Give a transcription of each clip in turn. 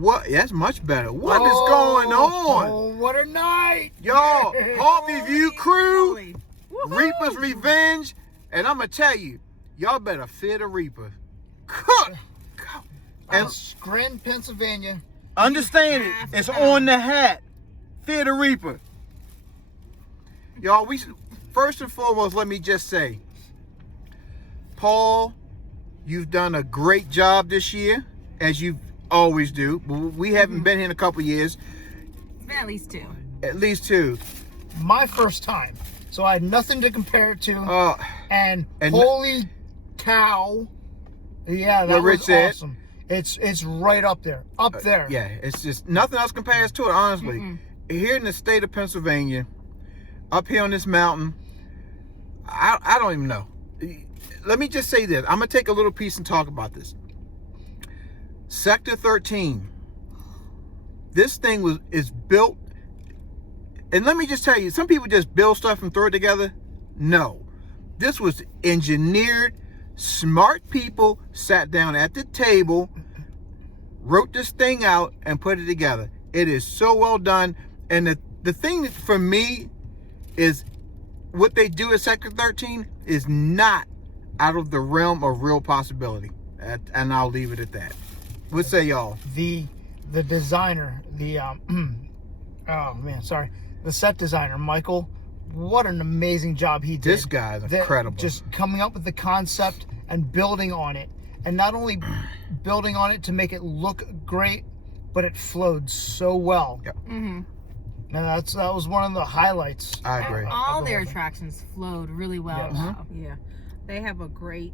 What? That's much better. What is going on? Oh, what a night! Y'all, Harvey View crew, Holy. Reaper's Revenge, and I'm going to tell you, y'all better fear the Reaper. Cook! And Scranton, Pennsylvania. understand it, it's on the hat. Fear the Reaper. Y'all, first and foremost, let me just say, Paul, you've done a great job this year, as you always do. We haven't been here in a couple years. It's been at least 2. At least 2. My first time. So I had nothing to compare it to. And holy cow. Yeah, that was awesome. It's right up there. Up there. Yeah, it's just nothing else compares to it, honestly. Here in the state of Pennsylvania, up here on this mountain, I don't even know. Let me just say this. I'm going to take a little piece and talk about this. Sector 13. This thing is built, and let me just tell you, some people just build stuff and throw it together. No. This was engineered. Smart people sat down at the table, wrote this thing out, and put it together. It is so well done. And the thing that for me is what they do at Sector 13 is not out of the realm of real possibility. And I'll leave it at that. What say y'all? The designer, the set designer, Michael, what an amazing job he did. This guy's incredible. Just coming up with the concept and building on it. And not only building on it to make it look great, but it flowed so well. Yep. And that was one of the highlights. I agree. All their attractions flowed really well. Yes. Yeah. They have a great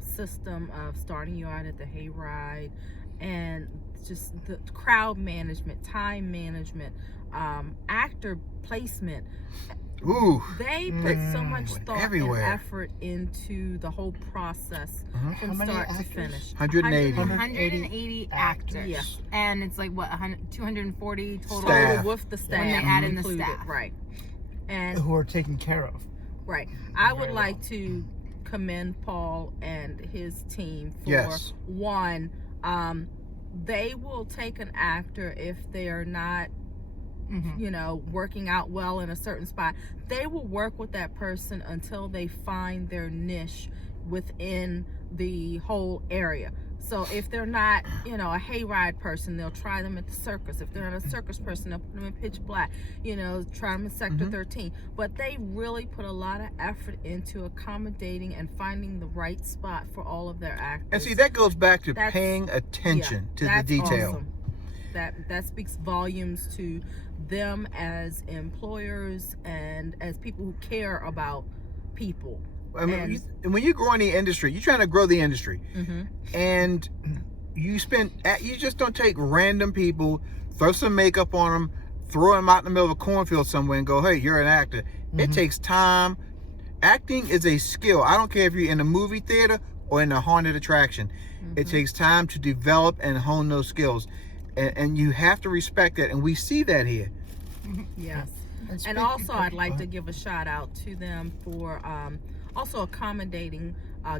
system of starting you out at the hayride, and just the crowd management, time management, actor placement. Ooh. They put so much thought everywhere. and effort into the whole process from start to finish. 180 actors. Yes. And it's like, what, 240 total staff. with the staff. When they add in the included. staff. Right. And who are taken care of. Right. I would like to commend Paul and his team for one, they will take an actor if they are not working out well in a certain spot. They will work with that person until they find their niche within the whole area. So if they're not, a hayride person, they'll try them at the circus. If they're not a circus person, they'll put them in Pitch Black, try them in Sector 13. But they really put a lot of effort into accommodating and finding the right spot for all of their actors. And see, that goes back to paying attention to the detail. Awesome. That speaks volumes to them as employers and as people who care about people. I mean, when you grow in the industry, you're trying to grow the industry, and you just don't take random people, throw some makeup on them, throw them out in the middle of a cornfield somewhere and go, hey, you're an actor. It takes time. Acting is a skill. I don't care if you're in a movie theater or in a haunted attraction. It takes time to develop and hone those skills. And you have to respect that. And we see that here. Yes. And also, I'd like to give a shout out to them for also accommodating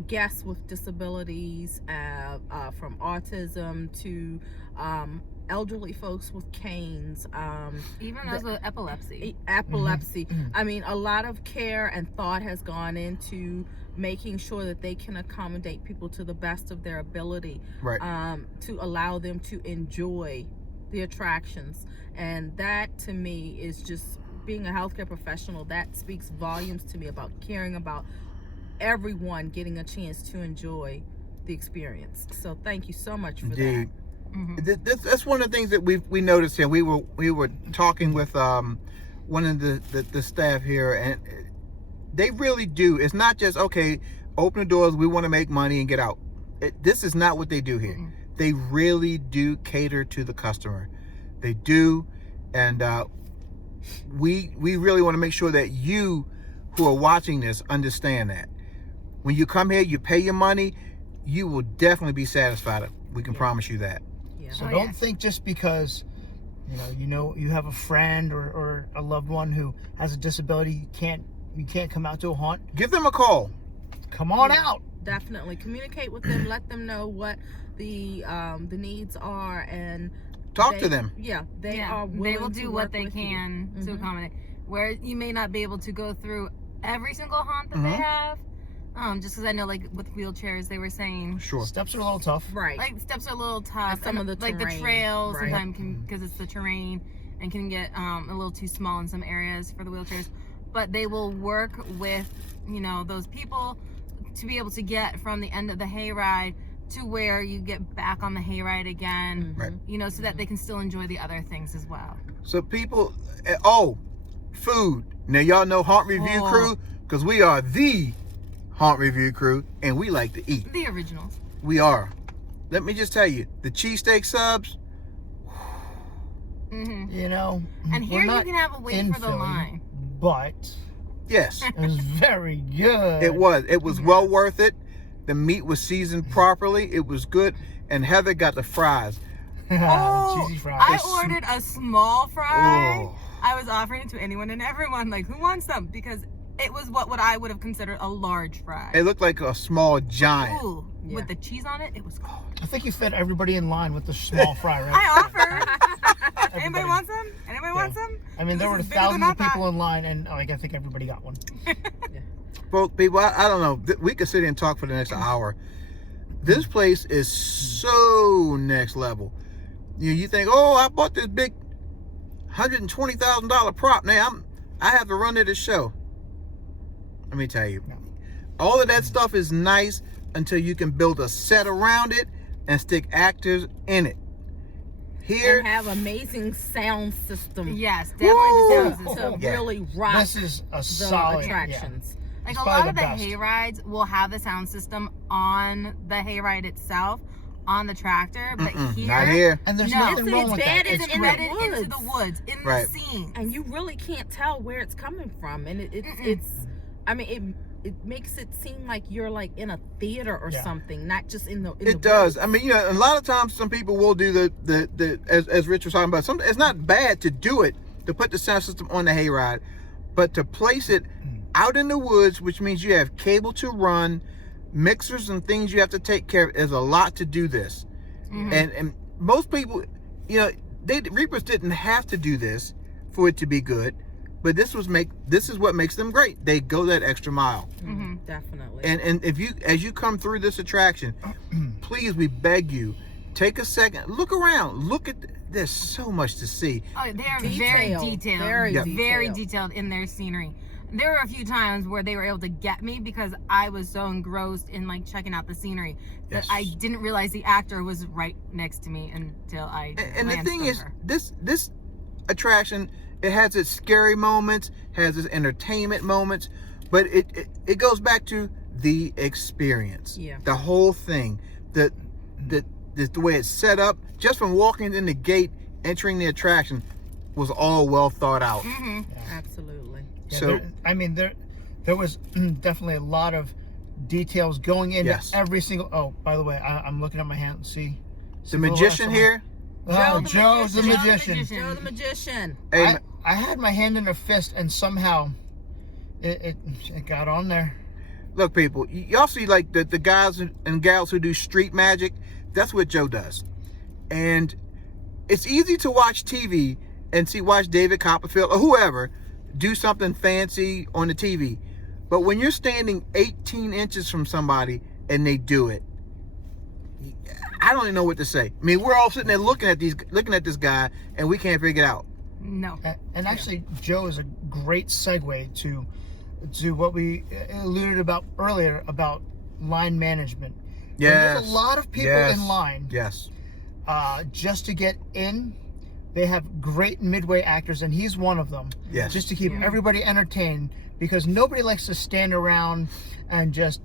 guests with disabilities, from autism to elderly folks with canes, even those with epilepsy. Mm-hmm. I mean, a lot of care and thought has gone into making sure that they can accommodate people to the best of their ability, to allow them to enjoy the attractions. And that, to me, is just being a healthcare professional. That speaks volumes to me about caring about everyone getting a chance to enjoy the experience. So thank you so much for that. That's one of the things that we noticed here. We were talking with one of the staff here, and they really do. It's not just, okay, open the doors, we want to make money and get out. This is not what they do here. They really do cater to the customer. They do, and we really want to make sure that you who are watching this understand that. When you come here, you pay your money, you will definitely be satisfied. We can promise you that. So don't think just because you have a friend or a loved one who has a disability, you can't come out to a haunt. Give them a call. Come on out. Definitely communicate with them. Let them know what the needs are, and Talk to them. Yeah, they are willing. They will do what they can to accommodate. Where you may not be able to go through every single haunt that they have. Just because I know, like with wheelchairs, they were saying steps are a little tough. Right. Like steps are a little tough. And some of the like terrain, the trails right. sometimes because it's the terrain and can get a little too small in some areas for the wheelchairs. But they will work with those people to be able to get from the end of the hayride to where you get back on the hayride again. Right. So that they can still enjoy the other things as well. So people, food. Now y'all know Haunt Review Crew, because we are the Haunt Review Crew, and we like to eat. The originals. We are. Let me just tell you, the cheesesteak subs. And here you can have a wait for the line. But yes, it was very good. It was. It was well worth it. The meat was seasoned properly. It was good, and Heather got the fries. Cheesy fries. I ordered a small fry. I was offering it to anyone and everyone, like, who wants them? Because it was what I would have considered a large fry. It looked like a small giant. Ooh, with the cheese on it, it was cold. I think you fed everybody in line with the small fry, right? I offered. Anybody wants some? Anybody wants some? I mean, there were thousands of people in line, and I think everybody got one. Well, people, I don't know. We could sit here and talk for the next hour. This place is so next level. You think, I bought this big $120,000 prop. Now I have to run to the show. Let me tell you, all of that stuff is nice until you can build a set around it and stick actors in it. Here, and have amazing sound system. Yes, definitely the sound system. To really rock this is a solid attractions. Like a lot of the hayrides will have the sound system on the hayride itself, on the tractor, but here, not here. And there's nothing wrong with that. It's embedded into the woods, in the scene, and you really can't tell where it's coming from. And it's, I mean, it makes it seem like you're like in a theater or something, not just in the. It does. I mean, a lot of times some people will do the as Rich was talking about. It's not bad to do it, to put the sound system on the hayride, but to place it out in the woods, which means you have cable to run, mixers and things you have to take care of. There's a lot to do this, and most people, Reapers didn't have to do this for it to be good, but this is what makes them great. They go that extra mile. Definitely. And as you come through this attraction, please, we beg you, take a second, look around, there's so much to see. Oh, they are very detailed, very detailed in their scenery. There were a few times where they were able to get me because I was so engrossed in like checking out the scenery that I didn't realize the actor was right next to me until I. And the thing is, this attraction, it has its scary moments, has its entertainment moments, but it goes back to the experience. Yeah. The whole thing, the way it's set up, just from walking in the gate, entering the attraction, was all well thought out. Absolutely. Yeah, so there was definitely a lot of details going into every single. Oh, by the way, I'm looking at my hand. See the magician here. Joe's the magician. Joe the magician. Hey, I had my hand in a fist, and somehow it got on there. Look, people, y'all see like the guys and gals who do street magic. That's what Joe does, and it's easy to watch TV and watch David Copperfield or whoever do something fancy on the TV, but when you're standing 18 inches from somebody and they do it, I don't even know what to say. I mean, we're all sitting there looking at this guy, and we can't figure it out. No. And actually, Joe is a great segue to what we alluded about earlier about line management. Yes. There's a lot of people in line. Yes. Just to get in. They have great Midway actors, and he's one of them. Yes. Just to keep everybody entertained, because nobody likes to stand around and just,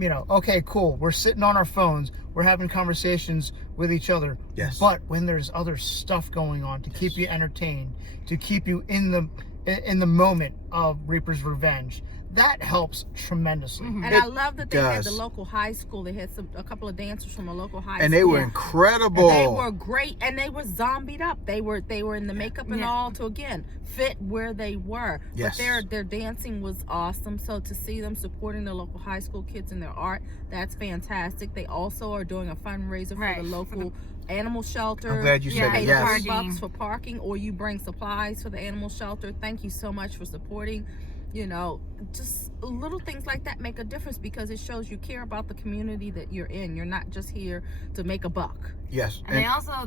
okay, cool. We're sitting on our phones. We're having conversations with each other. Yes. But when there's other stuff going on to keep you entertained, to keep you in the moment of Reaper's Revenge, that helps tremendously. And I love that they had the local high school. They had a couple of dancers from a local high school. And they were incredible. And they were great. And they were zombied up. They were in the makeup and all to, again, fit where they were. Yes. But their dancing was awesome. So to see them supporting the local high school kids in their art, that's fantastic. They also are doing a fundraiser for the local animal shelter. I'm glad you said that. Yes. $3 for parking, or you bring supplies for the animal shelter. Thank you so much for supporting. You know, just little things like that make a difference, because it shows you care about the community that you're in. You're not just here to make a buck. Yes. And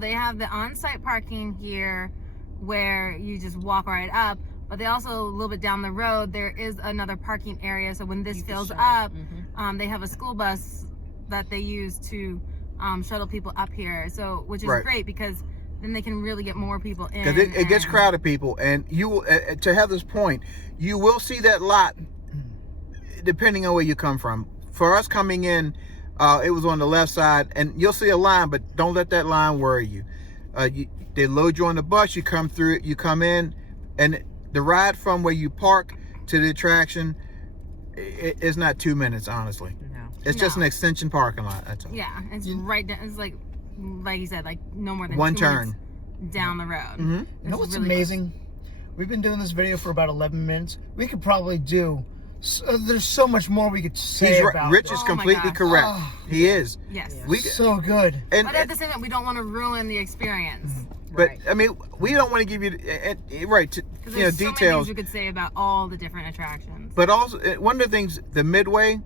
they have the on-site parking here where you just walk right up, but they also, a little bit down the road, there is another parking area. So when this fills up, they have a school bus that they use to shuttle people up here. So, which is great, because then they can really get more people in. Because it gets crowded, people, and you will, to Heather's point, you will see that lot depending on where you come from. For us coming in, it was on the left side, and you'll see a line, but don't let that line worry you. They load you on the bus, you come through, you come in, and the ride from where you park to the attraction, it's not 2 minutes, honestly. No. It's just an extension parking lot, that's all. Yeah, it's right down, it's like you said, like no more than one 2 turn down the road. You know what's really amazing? We've been doing this video for about 11 minutes. We could probably do. There's so much more we could say about. Rich is completely correct. He is. Yes. So good. But at the same time, we don't want to ruin the experience. But I mean, we don't want to give you details. So many things you could say about all the different attractions. But also, one of the things, the Midway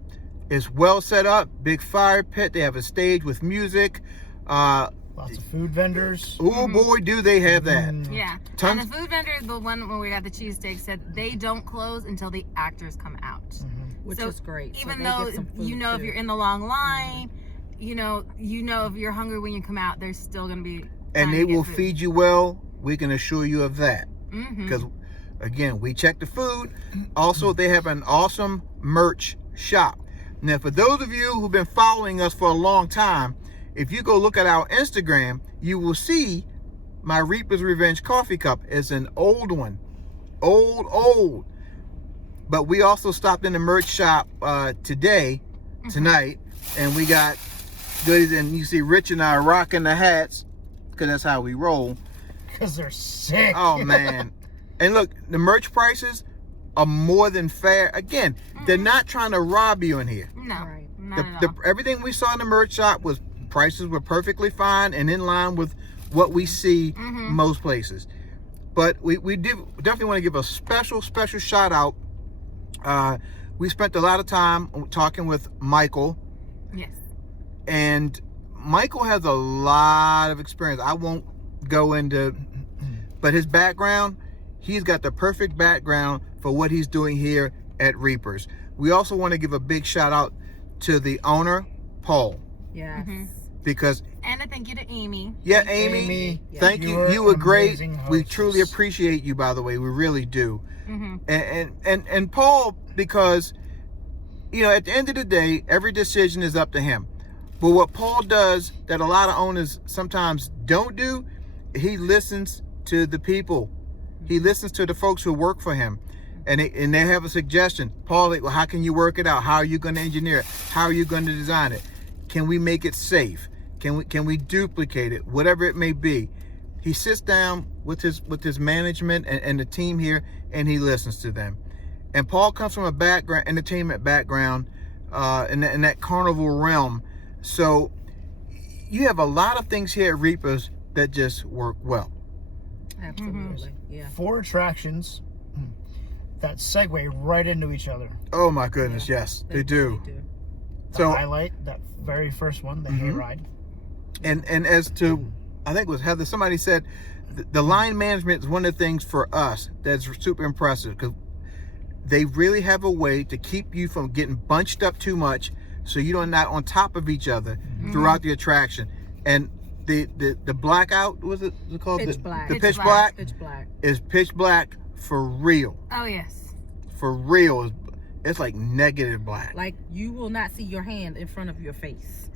is well set up. Big fire pit. They have a stage with music. Lots of food vendors. Oh boy, do they have that. Yeah. Tons. And the food vendor, the one where we got the cheesesteak, said they don't close until the actors come out. Which is great. Even though you know if you're in the long line, you know if you're hungry when you come out, there's still going to be and they will feed you well. We can assure you of that. Because again, we check the food. Also, they have an awesome merch shop. Now, for those of you who've been following us for a long time, if you go look at our Instagram, you will see my Reaper's Revenge coffee cup. It's an old one. Old. But we also stopped in the merch shop tonight, and we got goodies. And you see Rich and I rocking the hats, because that's how we roll. Because they're sick. Oh, man. And look, the merch prices are more than fair. Again, they're not trying to rob you in here. No, not at all. Everything we saw in the merch shop prices were perfectly fine and in line with what we see most places. But we definitely want to give a special shout out. We spent a lot of time talking with Michael. Yes. And Michael has a lot of experience. I won't go into, but his background, he's got the perfect background for what he's doing here at Reapers. We also want to give a big shout out to the owner, Paul. Yes. Because and a thank you to Amy. Yeah, Amy. Thank you. You were great. We truly appreciate you, by the way. We really do. And Paul, because at the end of the day, every decision is up to him. But what Paul does that a lot of owners sometimes don't do, he listens to the people. He listens to the folks who work for him. And they have a suggestion. Paul, well, how can you work it out? How are you going to engineer it? How are you going to design it? Can we make it safe? Can we duplicate it? Whatever it may be. He sits down with his management and the team here, and he listens to them. And Paul comes from a entertainment background in that carnival realm. So you have a lot of things here at Reapers that just work well. Absolutely. Yeah. 4 attractions that segue right into each other. Oh my goodness, yes, they do. The highlight, that very first one, the hayride. And as to, I think it was Heather, somebody said the line management is one of the things for us that's super impressive, because they really have a way to keep you from getting bunched up too much, so you're not on top of each other throughout the attraction. And the blackout, what was it called? Pitch black. The pitch black is pitch black for real. Oh yes. For real. It's like negative black. Like you will not see your hand in front of your face.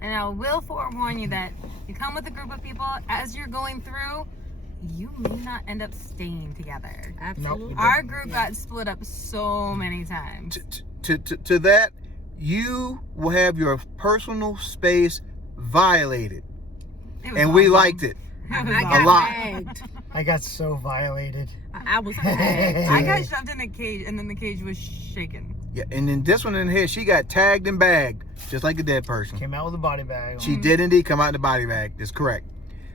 And I will forewarn you that you come with a group of people, as you're going through, you may not end up staying together. Absolutely. Our group got split up so many times. To that, you will have your personal space violated. And we liked it. I a got lot. bagged. I got so violated. I was bagged. I got shoved in a cage, and then the cage was shaken. Yeah, and then this one in here, she got tagged and bagged, just like a dead person. Came out with a body bag. She did indeed come out in the body bag. That's correct.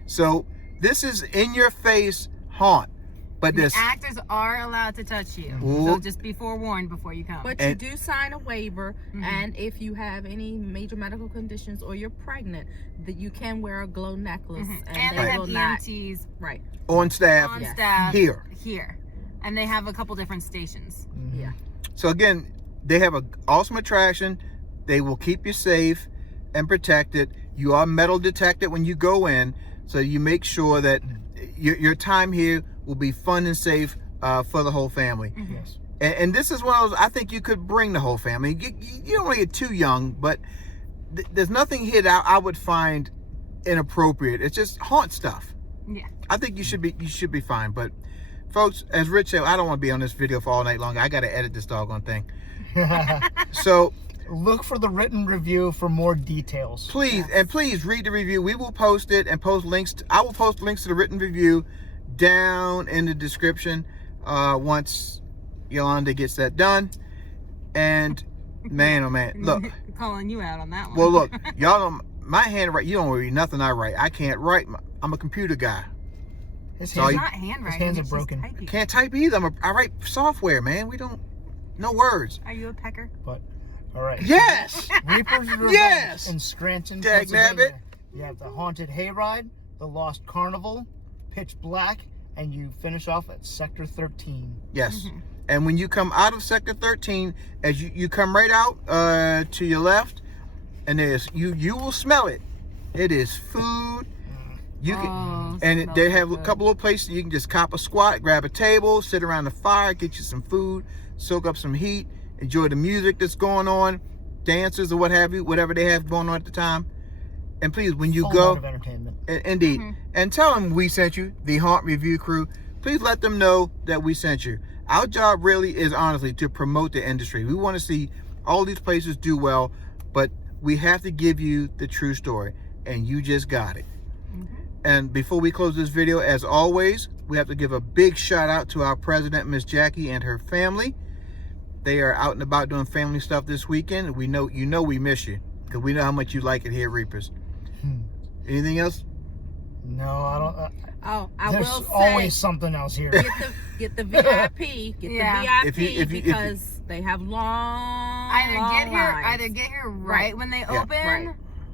So this is in your face haunt. But The this actors are allowed to touch you. Ooh. So just be forewarned before you come. But you do sign a waiver, and if you have any major medical conditions or you're pregnant, that you can wear a glow necklace, and they they have will not. EMTs Right. on staff on Yes. staff here. here. And they have a couple different stations. Yeah. So again, they have an awesome attraction. They will keep you safe and protected. You are metal detected when you go in, so you make sure that your time here will be fun and safe for the whole family. Yes. And this is one of those, I think you could bring the whole family. You don't want to get too young, but there's nothing here that I would find inappropriate. It's just haunt stuff. Yeah. I think you should be fine. But folks, as Rich said, I don't want to be on this video for all night long. I got to edit this doggone thing. So look for the written review for more details. please, and please read the review. We will post it and post links. I will post links to the written review down in the description once Yolanda gets that done. And man, oh man, look. Calling you out on that one. Well, look, y'all don't, my handwriting, you don't read nothing I write. I can't write. I'm a computer guy. His So hands, It's not handwriting. hands are it's just broken. typing. Can't type either. I write software, man. We don't, no words. Are you a pecker? but all right. Yes! Reaper's Revenge Yes! in Scranton, Dag nabbit. Pennsylvania. You have the Haunted Hayride, the Lost Carnival, Pitch Black, and you finish off at Sector 13. Yes. And when you come out of Sector 13, as you come right out to your left, and there's you will smell it. It is food. You can, and they have a couple of places you can just cop a squat, grab a table, sit around the fire, get you some food, soak up some heat, enjoy the music that's going on, dancers or what have you, whatever they have going on at the time. And please, when you Full go, amount of entertainment. indeed, and tell them we sent you, the Haunt Review crew. Please let them know that we sent you. Our job really is honestly to promote the industry. We want to see all these places do well, but we have to give you the true story, and you just got it. And before we close this video, as always, we have to give a big shout out to our president, Miss Jackie, and her family. They are out and about doing family stuff this weekend. We know we miss you, because we know how much you like it here at Reapers. Anything else? No, I don't. I There's will say, always something else here. get the VIP, Yeah. because they have long Either get here right when they open, Right.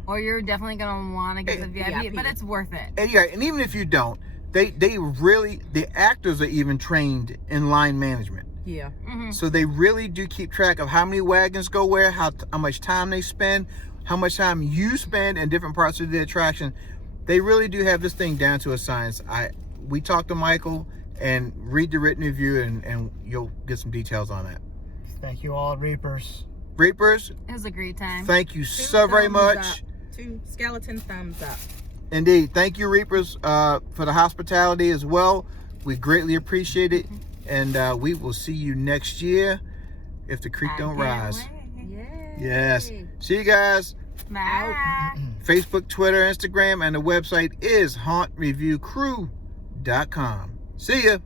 or you're definitely gonna want to get the VIP, but it's worth it. And yeah, and even if you don't, they really, the actors are even trained in line management. Yeah. So they really do keep track of how many wagons go where, how much time they spend, how much time you spend in different parts of the attraction. They really do have this thing down to a science. We talked to Michael, and read the written review, and you'll get some details on that. Thank you all, Reapers. Reapers, It was a great time. thank you so very much. Up. 2 skeleton thumbs up. Indeed. Thank you, Reapers, for the hospitality as well. We greatly appreciate it. And we will see you next year if the creek don't rise. Yay. Yes. See you guys. Bye. Facebook, Twitter, Instagram, and the website is hauntreviewcrew.com. See ya.